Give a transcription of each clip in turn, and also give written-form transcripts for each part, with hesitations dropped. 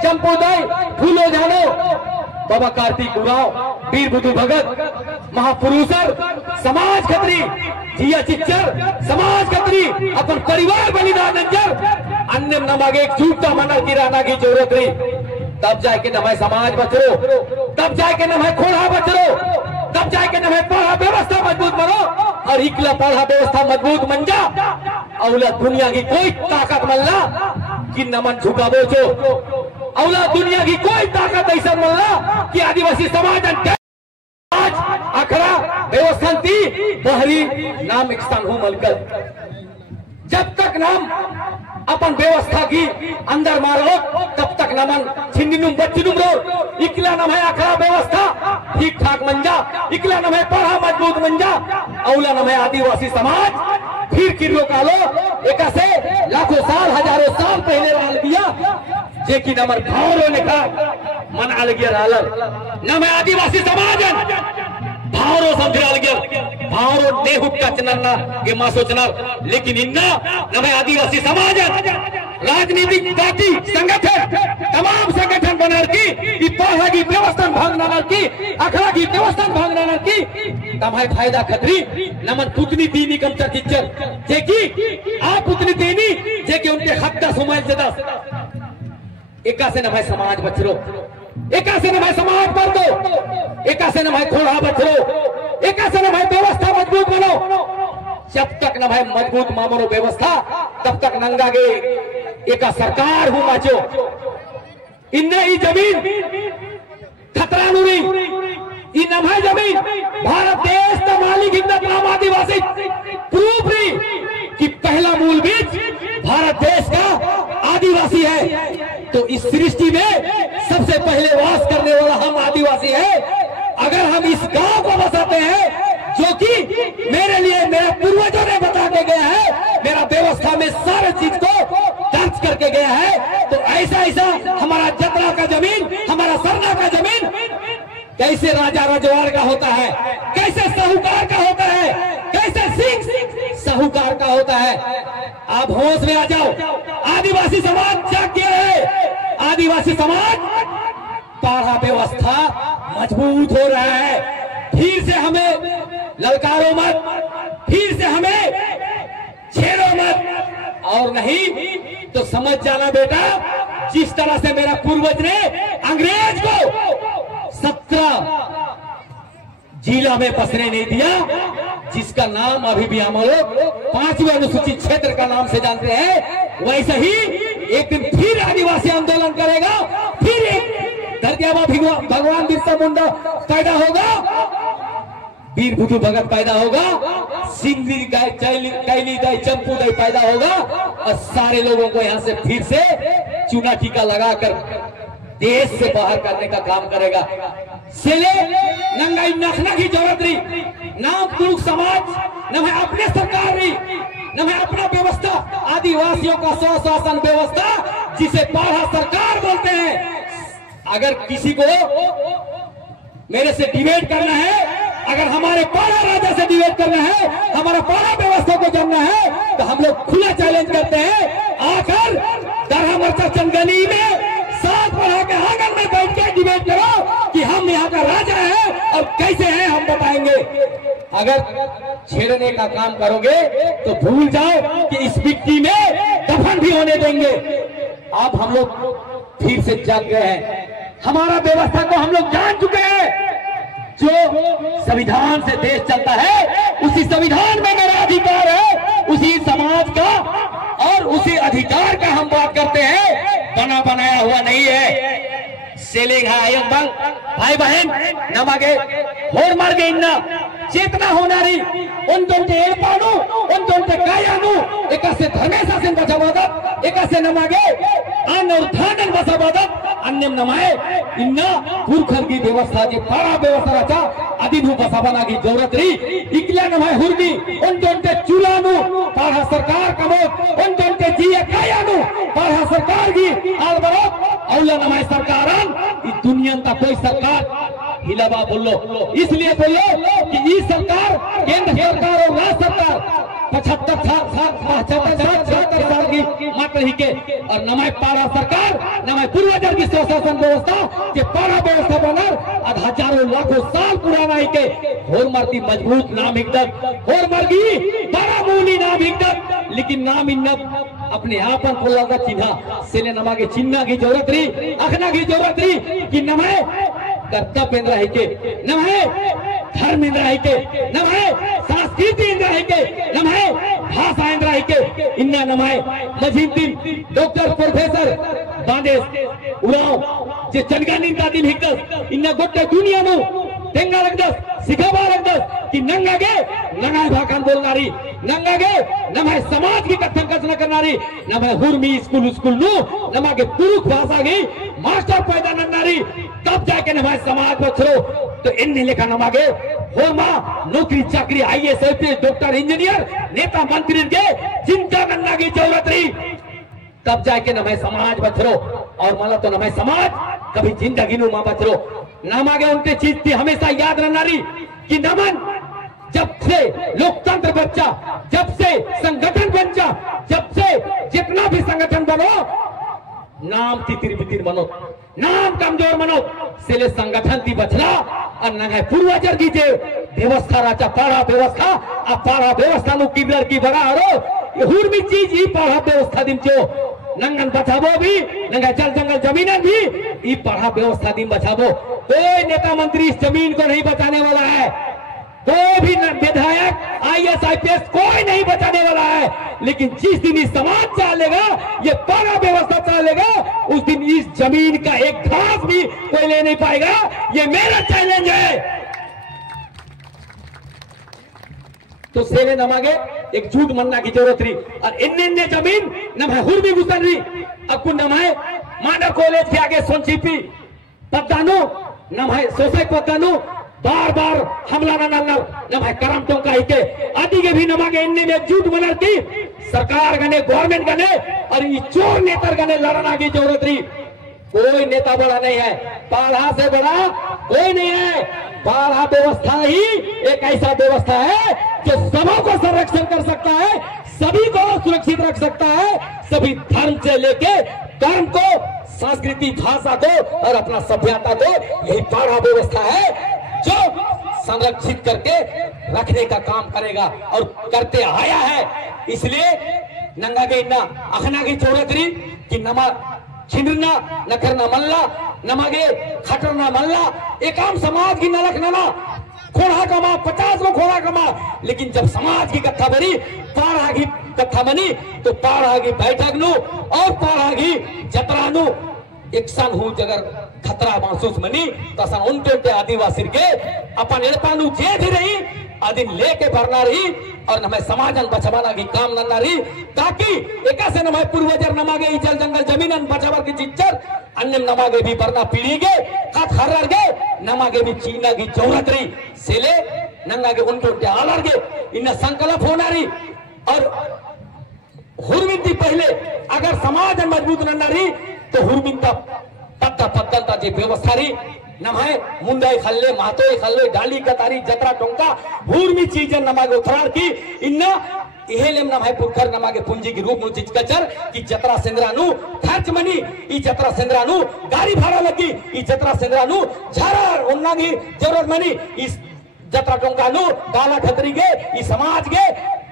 चंपोदय, फूलो जानो, बाबा कार्तिक उराव, वीर बुद्धू भगत, महापुरुषर, समाज खत्री, जिया चिच्चर, समाज खत्री, अपन परिवार बलिदान नंजर, अन्य नमागे एक झूठा मना की रहना की जरूरत नहीं। तब जाके न समाज बचरो, तब जाके न खोड़ा बचरो, तब जाके न पढ़ा व्यवस्था मजबूत बनो। और इकला पढ़ा व्यवस्था मजबूत मन जा, अवला दुनिया की कोई ताकत मल्ला कि नमन झुका बोचो, अवला दुनिया की कोई ताकत ऐसा मल्ला कि आदिवासी समाज अखड़ा व्यवस्था थी बहरी नाम एक स्थान हो मलकर। जब तक नाम अपन व्यवस्था की अंदर मारो तब तक नमन छिन्नुम बच्चुम रो, इकला नम है अखड़ा व्यवस्था ठीक ठाक मंजा, इकला नम है पढ़ा मजबूत मंजा, अवला नम है आदिवासी समाज फिर किलो कालो एक से लाखों साल हजारों साल पहले राल दिया जे कि नमर भावरों ने कहा मन आल गया रालर नम है आदिवासी समाज भावरो समझाल गया, भावरो ने हुक्का चनना के मां सोचना, लेकिन इन्ना नमे आदिवासी समाज राजनीतिक पार्टी संगठन तमाम संगठन बना की पढ़ा की व्यवस्था भागना की अखड़ा की व्यवस्था भागना की तमाय फायदा खतरी नमन पुतनी तीनी कम चिच्चर जे की आप पुतनी तीनी जे की उनके हक का सुमाइल से दस एका से नमाय समाज बचरो, एका से नमाय समाज पर दो, एका से नमाय खोड़ा बचरो, एका से नमाय व्यवस्था मजबूत बनो। जब तक नमाय मजबूत मामलो व्यवस्था तब तक नंगा गे एका सरकार हूं माचो इन्ने ही जमीन खतरा नुरी इ नमाय जमीन भारत देश का मालिक हिंदत नाम आदिवासी प्रूफ रही कि पहला मूल बीज भारत देश का आदिवासी है। तो इस सृष्टि में सबसे पहले वास करने वाला हम आदिवासी है। अगर हम इस गांव को बसाते हैं जो कि मेरे लिए मेरे पूर्वजों ने बता के गया है, मेरा व्यवस्था में सारे चीज को दर्ज करके गया है, तो ऐसा ऐसा हमारा जतरा का जमीन, हमारा सरना का जमीन कैसे राजा रजवाड़ का होता है, कैसे साहूकार का होता है, कैसे सिंह साहूकार का होता है। आप होश में आ जाओ, आदिवासी समाज जाग गया है, आदिवासी समाज पढ़ा व्यवस्था मजबूत हो रहा है। फिर से हमें ललकारो मत, फिर से हमें छेड़ो मत, और नहीं तो समझ जाना बेटा जिस तरह से मेरा पूर्वज ने अंग्रेज को 17 जिला में बसने नहीं दिया, जिसका नाम अभी भी हम लोग 5वें अनुसूचित क्षेत्र का नाम से जानते हैं, वैसे ही एक दिन फिर आदिवासी आंदोलन करेगा, फिर एक धरतीआबा भगवान बिरसा मुंडा पैदा होगा, वीर बुद्धू भगत पैदा होगा, सिंधी कैली दाई चंपूदाई पैदा होगा, और सारे लोगों को यहाँ से फिर से चूना टीका लगाकर देश से बाहर करने का काम करेगा। सेले नंगाई नखना की जरूरत नहीं, नाम पुरुष समाज न है अपने सरकार नहीं, न है अपना व्यवस्था, आदिवासियों का स्वशासन व्यवस्था जिसे पढ़ा सरकार बोलते हैं। अगर किसी को मेरे से डिबेट करना है, अगर हमारे पाड़ा राजा से डिबेट करना है, हमारा पाड़ा व्यवस्था को जानना है, तो हम लोग खुला चैलेंज करते हैं, आकर दरहा मरचा चंदगली में साथ बढ़ा के आंगन में बैठ के डिबेट करो कि हम यहाँ का राजा है और कैसे हैं हम बताएंगे। अगर छेड़ने का काम करोगे तो भूल जाओ कि इस मिट्टी में दफन भी होने देंगे। अब हम लोग फिर से जाग गए हैं, हमारा व्यवस्था को हम लोग जान चुके हैं। जो संविधान से देश चलता है उसी संविधान में मेरा अधिकार है, उसी समाज का और उसी अधिकार का हम बात करते हैं, बना बनाया हुआ नहीं है। सेलिंग है भाई बहन नमागे होर मार गई ना चेतना होनारी उन दोनते एड़पानु उन दोनते कायानु एका से धर्मेशा से बचावादत एका से नमागे अन और धानन बचावादत अन्यम नमाए इन्ना पुरखर की व्यवस्था जी पारा व्यवस्था रचा अदिनु बसावना की जरूरत रही इकला नमाए हुरनी उन दोनते चुलानु पारा सरकार कमोत उन दोनते जिये कायानु पारा सरकार की आलबरत औला नमाए सरकारन इस दुनिया का कोई सरकार हिलावा बोलो, इसलिए बोलो कि ये सरकार केंद्र सरकार और राज्य सरकार 75 साल की मात्र ही के और नमाय पारा सरकार नमाय पूर्वजर की शासन व्यवस्था जे पारा व्यवस्था बनर और हजारों लाखों साल पुराना है के होर मरती मजबूत नाम हिकदत होर मरगी बड़ा मूली नाम हिकदत लेकिन नाम इन अपने आपन पोला का चिन्हा सेले नमागे चिन्हा की जरूरत रही अखना की जरूरत रही कि नमे कर्तव्य इंद्र है के नमे धर्म इंद्र है के नमे संस्कृति इंद्र है के नमे भाषा इंद्र है के इन्ना नमाए मजीदुद्दीन डॉक्टर प्रोफेसर बांदेस उड़ाव जे चनगानी का दिन हिकदस इन्ना गोटे दुनिया नु तेंगा लगदस सिखावा लगदस कि नंगागे नंगाय भाकान बोलनारी नंगागे नमाय समाज की कथन कथन करनारी नमाय हुरमी स्कूल नु नमागे पुरुष भाषा की मास्टर पैदा नन्नारी तब जाके नमाय समाज बचरो तो इन्ने लेखा नमागे होमा नौकरी चाकरी आईएएस आईपीएस डॉक्टर इंजीनियर नेता मंत्री के चिंता करना की जरूरत रही तब जाके नमाय समाज बचरो और माला तो नमाय समाज कभी जिंदगी नु मां बचरो नमागे उनके चीज थी हमेशा याद रहना रही कि नमन जब से लोकतंत्र बच्चा जब से संगठन बच्चा जब से जितना भी संगठन बनो नाम तितिर बितिर बनो नाम कमजोर बनो सेले संगठन थी बचला और नंगे पूर्वजर की जे व्यवस्था राजा पाड़ा व्यवस्था आ पाड़ा व्यवस्था नु किबलर की बड़ा हरो ये हुरमी चीज ही पाड़ा व्यवस्था दिन जो नंगन बचावो भी नंगा जल जंगल जमीन भी ये पाड़ा व्यवस्था दिन बचावो कोई नेता मंत्री इस जमीन को नहीं बचाने वाला है कोई भी विधायक आईएएस आईपीएस कोई नहीं बचाने वाला है लेकिन जिस दिन इस समाज चलेगा ये पारा व्यवस्था चलेगा उस दिन इस जमीन का एक घास भी कोई ले नहीं पाएगा ये मेरा चैलेंज है तो सेले नमागे एक झूठ मनना की जरूरत रही और इन्ने जमीन नमाए हुरमी गुसन रही अब कुछ नमाए मांडा कॉलेज के आगे सोनचिपी पत्तानो नमाए सोसाइटी पत्तानो बार बार हमला नमाए करम टोंका के आदि के भी नमागे इन्ने में झूठ मनर की सरकार गने गवर्नमेंट गने और ये चोर नेता गने लड़ना की जरूरत रही कोई नेता बड़ा नहीं है पाड़ा से बड़ा कोई नहीं है पाड़ा व्यवस्था ही एक ऐसा व्यवस्था है जो सबों को संरक्षण कर सकता है सभी को सुरक्षित रख सकता है सभी धर्म से लेके कर्म को संस्कृति भाषा को और अपना सभ्यता को यही पाड़ा व्यवस्था है जो संरक्षित करके रखने का काम करेगा और करते आया है इसलिए नंगा के इन्ना अखना की जरूरत रही कि नमा छिंडना न करना मल्ला नमागे खटरना मल्ला एक आम समाज की नलक नना खोड़ा कमा 50 को खोड़ा कमा लेकिन जब समाज की कथा बनी पाड़ा की कथा बनी तो पाड़ा की बैठक नु और पाड़ा की जतरा नु एक सन हूं जगर खतरा महसूस मनी तसा उनके आदिवासी के अपन एड़पानु जे भी रही आदिन लेके भरना रही और नमे समाजन बचवाना की काम नन्ना रही ताकि एका से नमे पूर्वजर नमागे जल जंगल जमीनन बचावर की चिच्चर अन्य नमागे भी भरना पीढ़ी के हाथ हरर के नमागे भी चीना की जरूरत रही सेले नंगा के उनके आलर के इन संकल्प होना रही और हुरमिंती पहले अगर समाज मजबूत नन्ना रही तो हुरमिंता पत्ता पत्ता जी व्यवस्था रही नमाए मुंडाई खल्ले मातोई खल्ले डाली कतारी जतरा टोंका हुरमी चीजें नमागे उथरार की इन्ना इहेलेम नमाए पुरखर नमागे पुंजी की रूप नु चीज कचर की जतरा सेंद्रानु खर्च मनी ई जतरा सेंद्रानु गाड़ी भाड़ा लगी ई जतरा सेंद्रानु झारा उन्ना की जरूरत मनी इस जतरा टोंका नु काला खतरी के ई समाज के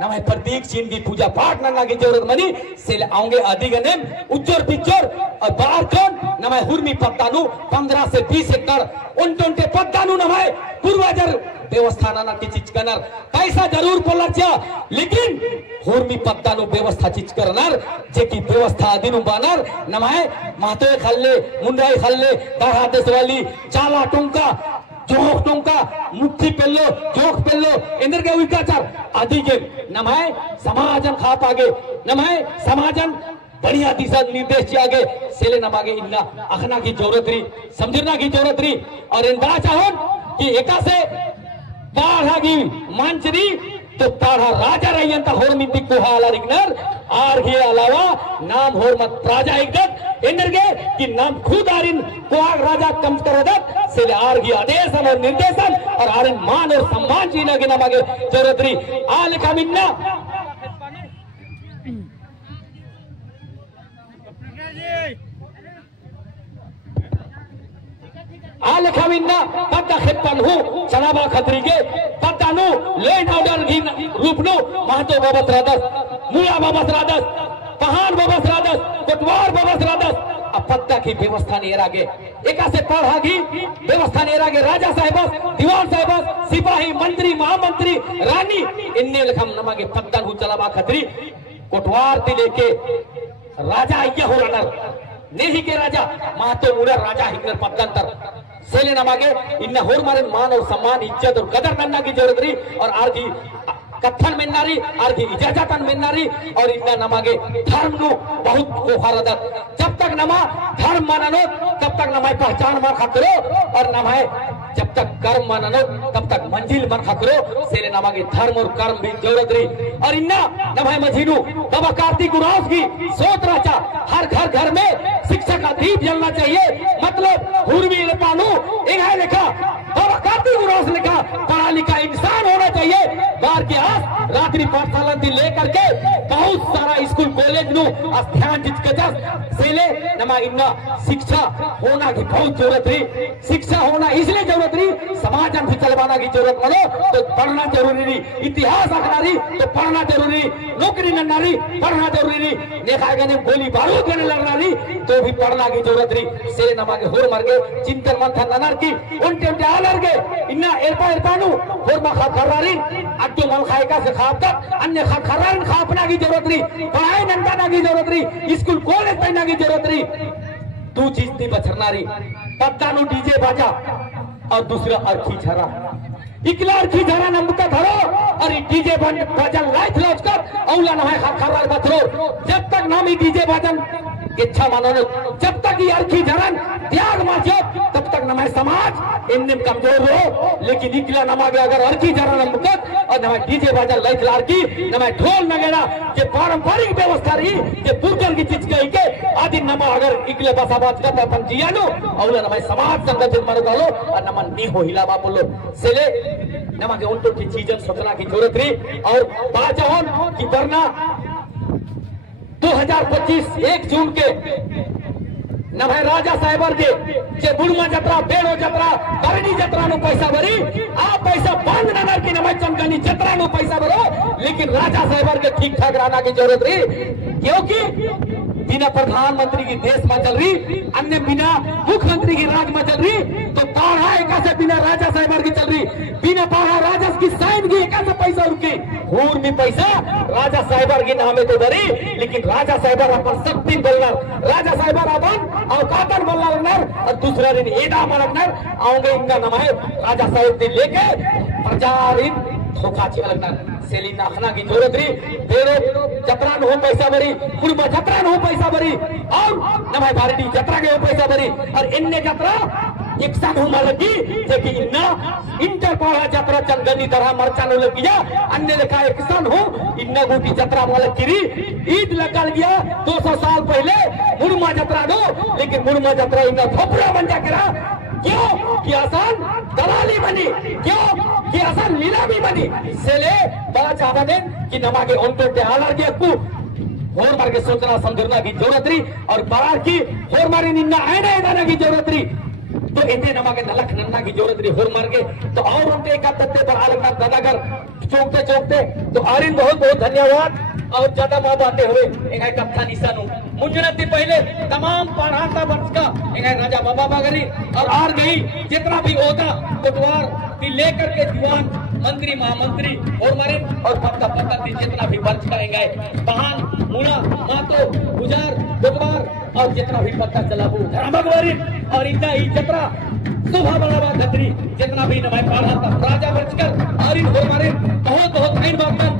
नमाए प्रतीक चिन्ह की पूजा पाठ नन्ना की जरूरत मनी से आऊंगे आदि गने उज्जर पिच्चर और बार कौन नमाए हुरमी पत्तानु 15 से 20 एकड़ उनके पत्तानु नमाए पूर्वजर व्यवस्था नाना की चीज करनर पैसा जरूर पोलर लेकिन हुरमी पत्तानु व्यवस्था चीज करनर जे की व्यवस्था दिनु बानर नमाए मातोय खल्ले मुंडाई खल्ले दाहा देशवाली चाला टोंका जोक टोंका मुक्ति पेल्लो जोक पेल्लो इंदर के विकाचार आदि के नमाए समाजन खाप आगे नमाए समाजन बढ़िया दिशा निर्देश आगे सेले नमागे इन्ना अखना की जरूरत रही समझना की जरूरत रही और इन बड़ा चाहो कि एका से पाढ़ा की मंचरी तो पाढ़ा राजा रही अंता होर मिंती को हाला रिग्नर आर के अलावा नाम होर मत राजा एकदत इंदर के कि नाम खुद आरिन को आग राजा कम करदत सेले आर की आदेश और निर्देशन और आरिन मान और सम्मान जीना के नमागे जरूरत रही आल का मिन्ना आ लेखा इन्ना पद्दा खेपन हूँ चलावा खतरी के पद्दानु लैंड ऑर्डर की रूपनु महतो बाबत रादस मुला बाबत रादस पहाड़ बाबत रादस कोटवार बाबत रादस अब पद्दा की व्यवस्था नहीं रागे एका से पढ़ागी व्यवस्था नहीं रागे राजा साहेब दीवान साहेब सिपाही मंत्री महामंत्री रानी इन्ने लेखम नमागे पद्दा हूँ चलावा खतरी कोटवार ती लेके राजा अय्या हो रनर नेही के राजा महतो मुड़ा राजा हिंगर पद्दंतर सेले नमागे इन्ना होर मारे मान और सम्मान इज्जत और कदर करना की जरूरत रही और आर की कथन मिलनारी आर की इजाजतन मिलनारी और इन्ना नमागे धर्म नु बहुत कोहारदत जब तक नमा धर्म माननो तब तक नमाय पहचान मार खातरो और नमाय जब तक कर्म माननो तब तक मंजिल मार खातरो सेले नमागे धर्म और कर्म भी जरूरत रही और इन्ना नमाय मझीनु बाबा कार्तिक गुरास की सोच राजा हर घर में शिक्षा का दीप जलना चाहिए मतलब हुरवी पानु एक है लिखा बाबा कार्तिक गुरास लिखा पढ़ा लिखा इंसान होना चाहिए बार के आस रात्रि पाठशाला से लेकर के बहुत सारा स्कूल कॉलेज नु ध्यान जिसके सेले नमा इन्ना शिक्षा होना की बहुत जरूरत रही शिक्षा होना इसलिए जरूरत रही समाज भी चलवाना की जरूरत मनो तो पढ़ना जरूरी रही इतिहास आखना रही तो पढ़ना जरूरी नौकरी न रही पढ़ना जरूरी रही देखा गया गोली बारूद करने लगना रही तो भी पढ़ना की जरूरत रही सेले नमा के होर मर गए चिंतन मंथन ननर की उनटे उनटे आलर गए इन्ना एरपानु होर मा खरारी अट्टू मल खाएगा से खापता अन्य खरारी खापना की जरूरत रही पढ़ाई नंदाना की जरूरत रही स्कूल कॉलेज पढ़ना की जरूरत रही दो चीज थी बचरनारी पत्तानु डीजे बाजा और दूसरा अरखी झरा इकला अरखी झरा नंबका धरो और डीजे बाजा लाइट लॉन्च कर औला ना है खरार बचरो जब तक नामी डीजे बाजन इच्छा मानो जब तक ये अरखी झरन त्याग माचो तब तक नमाय समाज इनने कमजोर हो लेकिन इकला नमागे अगर अरखी झरन मुकत और नमाय डीजे बाजा लाइट लारकी नमाय ढोल नगेरा के पारंपरिक व्यवस्था रही के पूर्वजन की चीज कही के आदि नमा अगर इकले बसाबाद का अपन जियानो औला नमाय समाज संगठन मारो गालो और नमन नी हो हिलावा बोलो सेले नमागे उनको की चीजन सोचना की जरूरत रही और बाजोन की वरना 2025 1 जून के नभे राजा साहेबर के जे बुड़मा जत्रा बेड़ो जत्रा करनी जत्रा नु पैसा भरी आ पैसा बंद नगर की नभे चमकनी जत्रा नु पैसा भरो लेकिन राजा साहेबर के ठीक ठाक रहना की जरूरत रही क्योंकि बिना प्रधानमंत्री की देश में चल रही अन्य बिना मुख्यमंत्री की राज में चल रही तो पढ़ा एक से बिना राजा साहेबर की चल रही बिना पढ़ा राजा की साइन की एक से पैसा रुकी हूर में पैसा राजा साहेबर की नामे तो भरी लेकिन राजा साहेबर अपन शक्ति बोलना राजा साहेबर अपन और कातन बोलना और दूसरा दिन एदा मरना आऊंगे इनका नाम है राजा साहेब दिन लेके प्रचारित धोखा लगना सेली नाखना की जरूरत रही बेड़ो जत्रा हो पैसा भरी कुर्मा जत्रा हो पैसा भरी और नमाय भारती जत्रा के हो पैसा भरी और इनने जत्रा एक साथ हो लगी कि इन्ना इंटर पढ़ा जत्रा चंगनी तरह मरचानो लग गया अन्य लिखा एक साथ हो इन्ना गोटी जत्रा मालक गिरी ईद लगल गया 200 साल पहले मुर्मा जत्रा दो लेकिन मुर्मा जत्रा इन्ना थोपड़ा बन जा क्यों कि आसान दलाली बनी क्यों कि आसान नीलामी बनी सेले बड़ा चाहता दे कि नमागे उनको त्यालर के अक्कू होर मार के सोचना समझना की जरूरत रही और बाहर की होर मारी निन्ना आने दाना की जरूरत रही तो इतने नमागे नलक नन्ना की जरूरत रही होर मार के तो और उनके एक तत्ते पर अलग दादागर चौकते चौकते तो आरिन बहुत बहुत धन्यवाद और ज्यादा माँ बातें हुए एक कप्तान निशानु मुंजनती पहले तमाम पढ़ाता वर्ष का एक राजा बाबा बागरी और आर गई जितना भी होता कोटवार भी लेकर के दीवान मंत्री महामंत्री और मारे और पक्का पक्का जितना भी वर्ष का बहान मुड़ा मातो गुजार कोटवार और जितना भी पक्का चलाबू धर्मगवारी और इतना ही जत्रा शोभा बढ़ावा खतरी जितना भी नमाय पढ़ाता राजा वर्ष कर और इन हमारे बहुत बहुत धन्यवाद